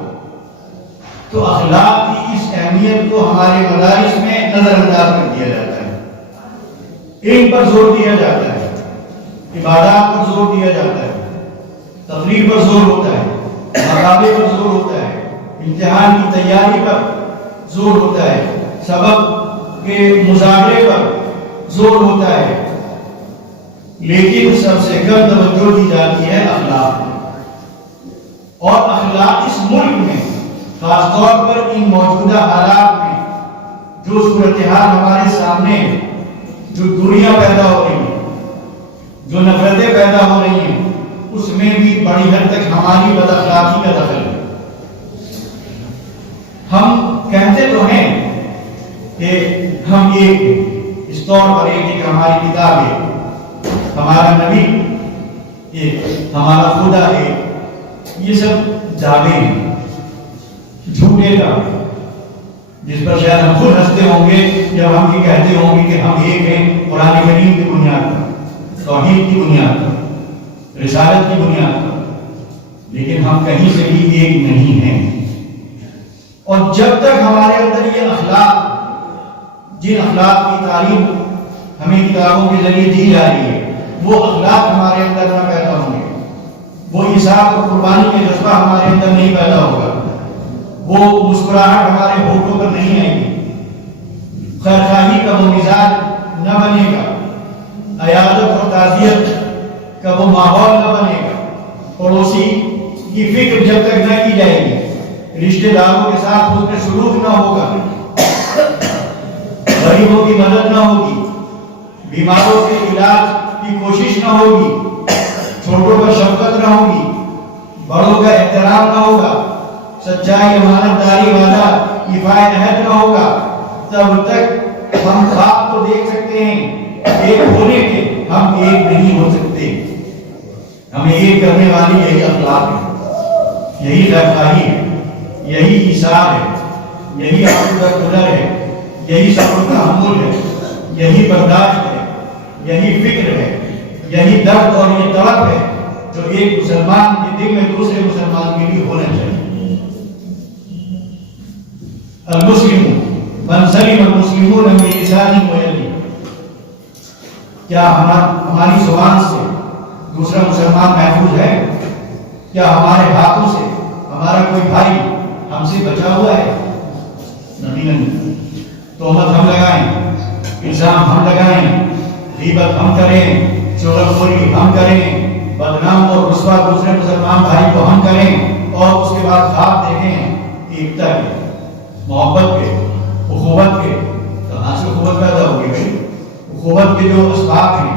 تو اخلاق کی اس اہمیت کو ہمارے مدارس میں نظر انداز کر دیا جاتا ہے. علم پر زور دیا جاتا ہے، عبادات پر زور دیا جاتا ہے، تفریح پر زور ہوتا ہے، مقابلے پر زور ہوتا ہے، امتحان کی تیاری پر زور ہوتا ہے، سبق کے مذاکرے پر زور ہوتا ہے. لیکن سب سے کم توجہ دی جاتی ہے اخلاق. اور اخلاق اس ملک میں خاص طور پر ان موجودہ حالات میں جو صورتحال ہمارے سامنے ہے، جو دوریاں پیدا ہو رہی ہیں، جو نفرتیں پیدا ہو رہی ہیں، اس میں بھی بڑی حد تک ہماری بد اخلاقی کا دخل ہے۔ ہم کہتے تو ہیں کہ ہم ایک ہیں، اس طور پر ایک کہ ہماری کتاب ہے، ہمارا نبی ایک، ہمارا خدا ہے، یہ سب دعوے ہیں، جھوٹے دعوے جس پر شاید ہم خود ہنستے ہوں گے جب ہم یہ کہتے ہوں گے کہ ہم ایک ہیں قرآن کریم کی بنیاد پر، توحید کی بنیاد پر، رسالت کی بنیاد پر، لیکن ہم کہیں سے بھی ایک نہیں ہیں۔ اور جب تک ہمارے اندر یہ اخلاق، جن اخلاق کی تعلیم ہمیں کتابوں کے ذریعے دی جا رہی ہے، وہ اخلاق ہمارے اندر نہ پیدا ہوں گے، وہ حساب اور قربانی کا جذبہ ہمارے اندر نہیں پیدا ہوگا، وہ مسکراہٹ ہمارے ہونٹوں پر نہیں آئے گی، خیرخواہی کا وہ مزاج نہ بنے گا، عیادت اور تعزیت کا وہ ماحول نہ بنے گا، پڑوسی کی فکر جب تک نہ کی جائے گی، رشتہ داروں کے ساتھ اس میں سلوک نہ ہوگا، غریبوں کی مدد نہ ہوگی، بیماروں کے علاج کی کوشش نہ ہوگی، چھوٹوں پر شفقت نہ ہوگی، بڑوں کا احترام نہ ہوگا، سچائی، امانت داری، وعدہ، ایفائے عہد نہ ہوگا، تب تک ہم خواب تو دیکھ سکتے ہیں ایک ہونے کے، ہم ایک نہیں ہو سکتے۔ ہمیں ایک کرنے والی یہی اخلاق ہے، یہی خیرخواہی ہے، یہی ایثار ہے، یہی عفو کا ہنر ہے، یہی صبر و تحمل ہے، یہی برداشت ہے، یہی فکر ہے، یہی درد اور یہ طلب ہے جو ایک مسلمان کے دل میں دوسرے مسلمان کے لیے ہونا چاہیے۔ المسلم من سلم المسلمون من لسانه ويده، کیا ہماری زبان سے دوسرا مسلمان محفوظ ہے؟ کیا ہمارے ہاتھوں سے ہمارا کوئی بھائی ہم سے بچا ہوا ہے؟ نہیں۔ تہمت ہم لگائیں، الزام ہم لگائیں، غیبت ہم کریں، چغلخوری ہم کریں، بدنام اور رسوا دوسرے مسلمان بھائی کو ہم کریں، اور اس کے بعد خواب دیکھیں ایکتا کے، محبت کے، اخوت کے۔ کہاں سے اخوت پیدا ہوگی بھائی؟ اخوت کے جو اسباب ہیں،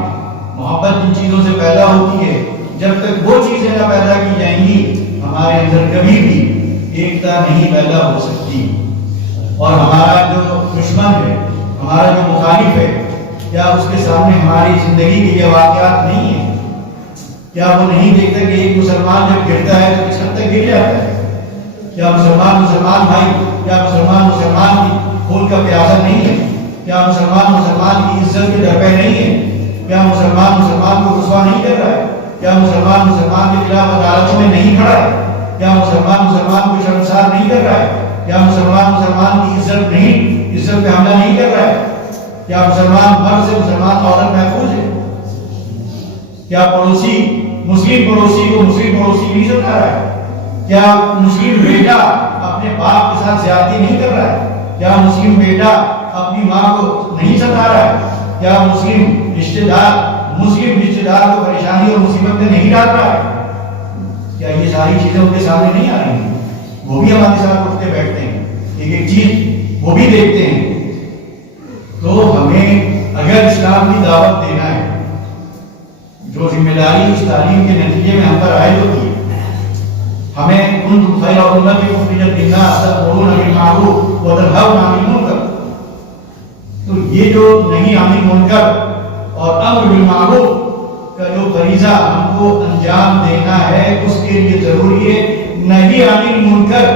محبت جن چیزوں سے پیدا ہوتی ہے، جب تک وہ چیزیں نہ پیدا کی جائیں گی، ہمارے اندر کبھی بھی ایکتا نہیں پیدا ہو سکتی۔ اور ہمارا جو دشمن ہے، ہمارا جو مخالف ہے، کیا اس کے سامنے ہماری زندگی کے یہ واقعات نہیں ہیں؟ کیا وہ نہیں دیکھتا کہ ایک مسلمان جب گرتا ہے تو کس حد تک گر جاتا ہے؟ کیا مسلمان بھائی، کیا مسلمان کی خون کا پیاسا نہیں ہے؟ کیا مسلمان کی عزت کے درپے نہیں ہے؟ کیا مسلمان کو رسوا نہیں کر رہا ہے؟ کیا مسلمان کے خلاف عدالتوں میں نہیں کھڑا ہے؟ کیا مسلمان کو شرمسار نہیں کر رہا ہے؟ کیا مسلمان کی عزت پہ حملہ نہیں کر رہا ہے؟ کیا مسلمان مرد سے مسلمان عورت محفوظ ہے؟ کیا مسلم پڑوسی کو مسلم پڑوسی نہیں ستا رہا ہے؟ کیا مسلم بیٹا اپنے باپ کے ساتھ زیادتی نہیں کر رہا ہے؟ کیا مسلم بیٹا اپنی ماں کو نہیں ستا رہا ہے؟ کیا مسلم رشتہ دار کو پریشانی اور مصیبت میں نہیں ڈال رہا ہے؟ کیا یہ ساری چیزیں ان کے سامنے نہیں آ رہی ہیں؟ وہ بھی ہمارے ساتھ اٹھتے بیٹھتے ہیں، ایک چیز وہ بھی دیکھتے ہیں۔ تو ہمیں اگر اسلام کی دعوت دینا ہے، جو ذمہ داری اس تعلیم کے نتیجے میں ہم پر عائد ہوتی ہے، ہمیں کنتم خیر امۃ اخرجت للناس تأمرون بالمعروف وتنہون عن المنکر، تو یہ جو نہیں عن المنکر اور امر بالمعروف کا جو فریضہ ہم کو انجام دینا ہے، اس کے لیے ضروری ہے نہیں عن المنکر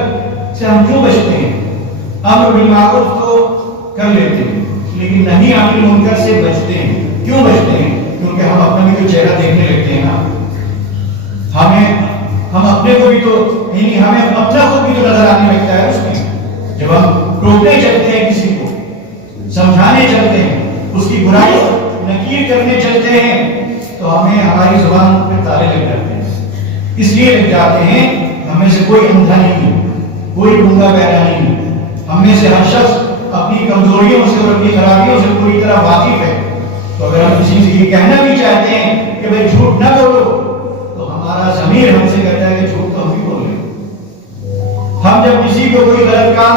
سے ہم کیوں بچتے ہیں؟ امر بالمعروف تو کر لیتے ہیں، لیکن نہیں عن المنکر سے بچتے ہیں۔ کیوں بچتے ہیں؟ کیونکہ ہم اپنا بھی تو چہرہ دیکھنے لگتے ہیں نا، ہم اپنے کو بھی تو نہیں، ہمیں اپنا خود بھی تو نظر آنے لگتا ہے اس میں۔ جب ہم ٹوکنے چلتے ہیں، کسی کو سمجھانے چلتے ہیں، اس کی برائی نکیر کرنے چلتے ہیں، تو ہمیں ہماری زبان پہ تالے لگ جاتے ہیں۔ اس لیے لگ جاتے ہیں، ہم میں سے کوئی اندھا نہیں ہے، کوئی گونگا بہرا نہیں ہے، ہم میں سے ہر شخص اپنی کمزوریوں سے اور اپنی خرابیوں سے پوری طرح واقف ہے۔ تو اگر ہم کسی سے یہ کہنا بھی چاہتے ہیں کہ بھائی جھوٹ نہ بولو، تو ہمارا ضمیر ہم سے کہتا ہے کہ جھوٹ تو ہم بھی بول رہے ہیں۔ ہم جب کسی کو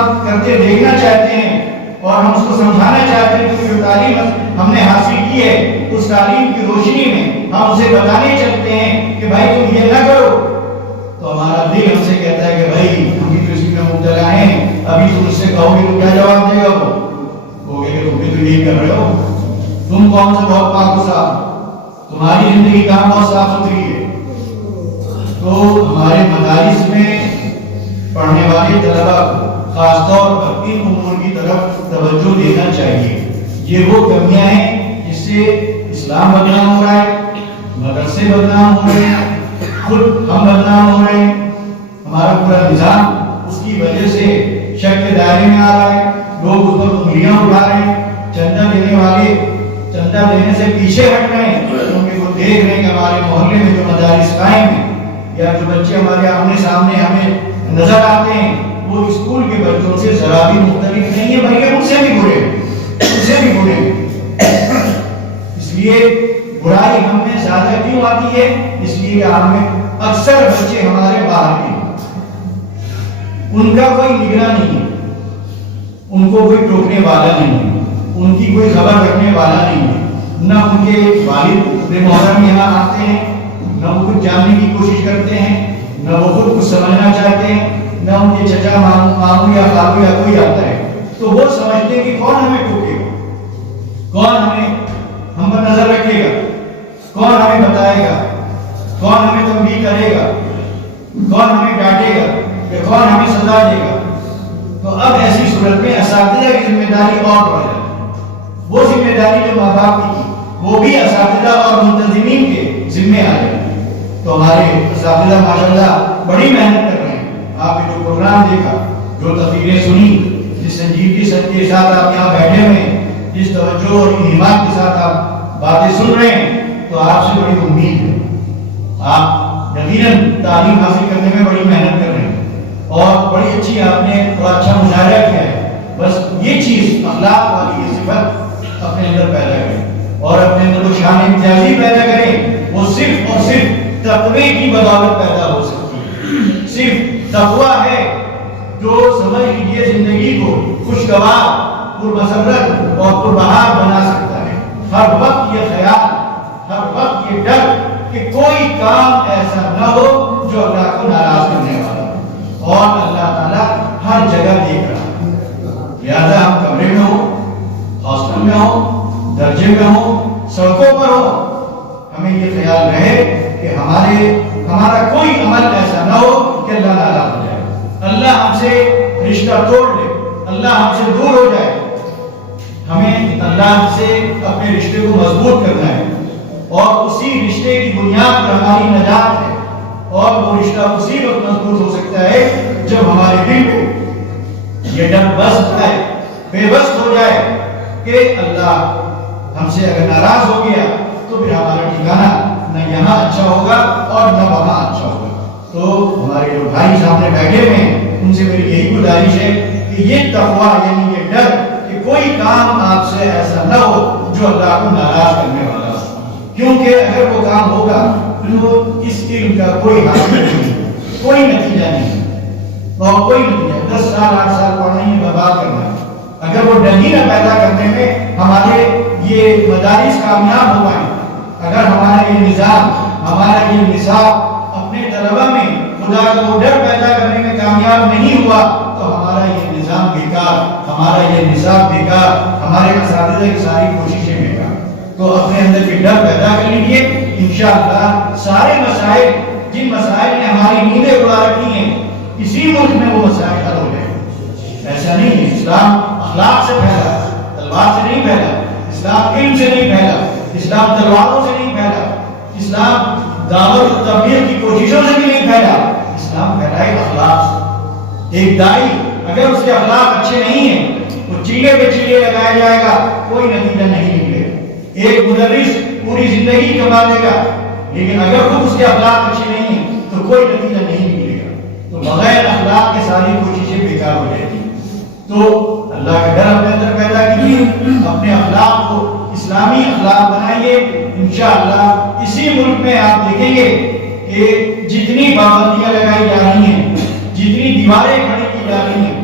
ساتھ کرتے دیکھنا چاہتے ہیں اور ہم اس کو سمجھانا چاہتے ہیں کہ جو تعلیم ہم نے حاصل کی ہے اس تعلیم کی روشنی میں ہم اسے بتانے چلتے ہیں کہ بھائی تم یہ نہ کرو، تو ہمارا دل ہم سے کہتا ہے کہ بھائی ہم بھی تو اسی میں مبتلا ہیں، ابھی تم اس سے کہو گے تو کیا جواب دے گا وہ کہے گا تم بھی تو یہی کر رہے ہو، تم کون سے بہت پاک و صاف، تمہاری زندگی کہاں بہت صاف ستھری ہے۔ تو ہمارے مدارس میں پڑھنے والے طلبا کو خاص طور پر ان امور کی طرف توجہ دینا چاہیے۔ یہ وہ کمیاں ہیں جس سے اسلام بدنام ہو رہا ہے، مدرسے بدنام ہو رہے ہیں، خود ہم بدنام ہو رہے ہیں، ہمارا پورا نظام اس کی وجہ سے شک کے دائرے میں آ رہا ہے، لوگ اس پر انگلیاں اٹھا رہے ہیں، چندہ دینے والے چندہ دینے سے پیچھے ہٹ رہے ہیں کیونکہ وہ دیکھ رہے ہیں کہ ہمارے محلے میں جو مدارس قائم ہیں یا جو بچے ہمارے آمنے سامنے ہمیں نظر آتے ہیں وہ اسکول کے بچوں سے ذرا بھی مختلف نہیں ہے، بلکہ ان سے بھی برے ان سے بھی برے۔ اس لیے برائی ہم میں زیادہ کیوں آتی ہے؟ اس لیے کہ ہم میں اکثر بچے ہمارے باہر کے ان کا کوئی نگراں نہیں ہے، ان کو کوئی ٹوکنے والا نہیں ہے، ان کی کوئی خبر رکھنے والا نہیں ہے، نہ ان کے والد محرم یہاں آتے ہیں، نہ وہ کچھ جاننے کی کوشش کرتے ہیں، نہ وہ خود کچھ سمجھنا چاہتے ہیں، نہ ان کے چچا ماموں یا خالو یا کوئی آتا ہے، تو وہ سمجھتے ہیں کہ کون ہمیں ٹوکے گا، کون ہم پر نظر رکھے گا، کون ہمیں بتائے گا، کون ہمیں تنبیہ کرے گا، کون ہمیں ڈانٹے گا یا کون ہمیں سزا دے گا۔ تو اب ایسی صورت میں اساتذہ کی ذمہ داری اور بڑھ جاتی ہے، وہ ذمہ داری جو ماں باپ کی تھی وہ بھی اساتذہ اور منتظمین کے ذمہ آ جاتی ہے۔ تو ہمارے اساتذہ ماشاءاللہ بڑی محنت کر رہے ہیں، آپ نے جو پروگرام دیکھا، جو تقریریں سنی، جس سنجیدگی کے ساتھ آپ یہاں بیٹھے ہوئے ہیں، جس توجہ اور انہمام کے ساتھ آپ باتیں سن رہے ہیں، تو آپ سے بڑی امید ہے، آپ یقیناً تعلیم حاصل کرنے میں بڑی محنت کر رہے ہیں اور بڑی اچھی آپ نے بڑا اچھا مظاہرہ کیا ہے۔ بس یہ چیز اخلاق والی یہ صفت اپنے اندر پیدا کریں اور اپنے اندر وہ شان امتیازی پیدا کریں، وہ صرف اور صرف تقوی کی بدولت پیدا ہو سکتی ہے۔ صرف تقوی ہے جو سمجھ لیجیے زندگی کو خوشگوار، پرمسرت اور پربہار بنا سکتا ہے۔ ہر وقت یہ خیال، ہر وقت یہ ڈر کہ کوئی کام ایسا نہ ہو جو اللہ کو ناراض کرنے والا ہو، اور اللہ تعالیٰ ہر جگہ دیکھ رہا ہے۔ لہذا ہم کمرے میں ہوں، ہاسٹل میں ہوں، درجے میں ہوں، سڑکوں پر ہوں، ہمیں یہ خیال رہے کہ ہمارا کوئی عمل ایسا نہ ہو کہ اللہ ناراض ہو جائے، اللہ ہم سے رشتہ توڑ لے، اللہ ہم سے دور ہو جائے۔ ہمیں اللہ سے اپنے رشتے کو مضبوط کرنا ہے اور اسی رشتے کی بنیاد پر ہماری نجات ہے، اور وہ رشتہ اسی وقت مضبوط ہو سکتا ہے جب ہمارے دل کو یہ ڈر بس جائے، بے بس ہو جائے کہ اللہ ہم سے اگر ناراض ہو گیا تو پھر ہمارا ٹھکانہ نہ یہاں اچھا ہوگا اور نہ وہاں اچھا ہوگا۔ تو ہمارے جو بھائی سامنے بیٹھے ہوئے ہیں ان سے میری یہی گزارش ہے کہ یہ تقویٰ یعنی یہ ڈر کہ کوئی کام آپ سے ایسا نہ ہو جو اللہ کو ناراض کرنے والا ہو، کیونکہ اگر وہ کام ہوگا تو اس علم کا کوئی حاصل نہیں، کوئی نتیجہ نہیں، اور کوئی نتیجہ 10 سال 8 سال پڑھنے میں برباد کرنا ہے۔ اگر وہ ڈر ہی نہ پیدا کرنے میں ہمارے یہ مدارس کامیاب ہو پائیں، اگر ہمارا یہ نظام، ہمارا یہ نصاب اپنے طلبہ میں خدا کا وہ ڈر پیدا کرنے میں کامیاب نہیں ہوا تو ہمارا یہ نظام بیکار، ہمارا یہ نصاب بیکار، ہمارے اساتذہ کی ساری کوششیں بیکار۔ تو اپنے اندر یہ ڈر پیدا کر لیجیے، انشاءاللہ سارے مسائل جن مسائل نے ہماری نیندیں اڑا رکھی ہیں اسی ملک میں وہ مسائل حل ہو جائیں۔ ایسا نہیں ہے، اسلام اخلاق سے پھیلا، تلوار سے نہیں پھیلا، اسلام علم سے نہیں پھیلا، اسلام تلواروں سے نہیں پھیلا، اسلام دعوت و تبلیغ کی کوششوں سے بھی نہیں پھیلا، اسلام پھیلا ہے اخلاق سے۔ ایک دائی اگر اس کے اخلاق اچھے نہیں ہیں وہ چیلے پہ چیلے لگایا جائے گا، کوئی نتیجہ نہیں نکلے گا۔ ایک مدرس پوری زندگی کما دے گا لیکن اگر خود اس کے اخلاق اچھے نہیں ہیں تو کوئی نتیجہ نہیں نکلے گا۔ تو بغیر اخلاق کے ساری کوششیں بیکار ہو جائیں گی۔ تو اللہ کا ڈر اپنے اندر پیدا کیجیے، اپنے اخلاق کو اسلامی اخلاق بنائیے، انشاءاللہ اسی ملک میں آپ دیکھیں گے کہ جتنی پابندیاں لگائی جا رہی ہیں، جتنی دیواریں کھڑی کی جا رہی ہیں،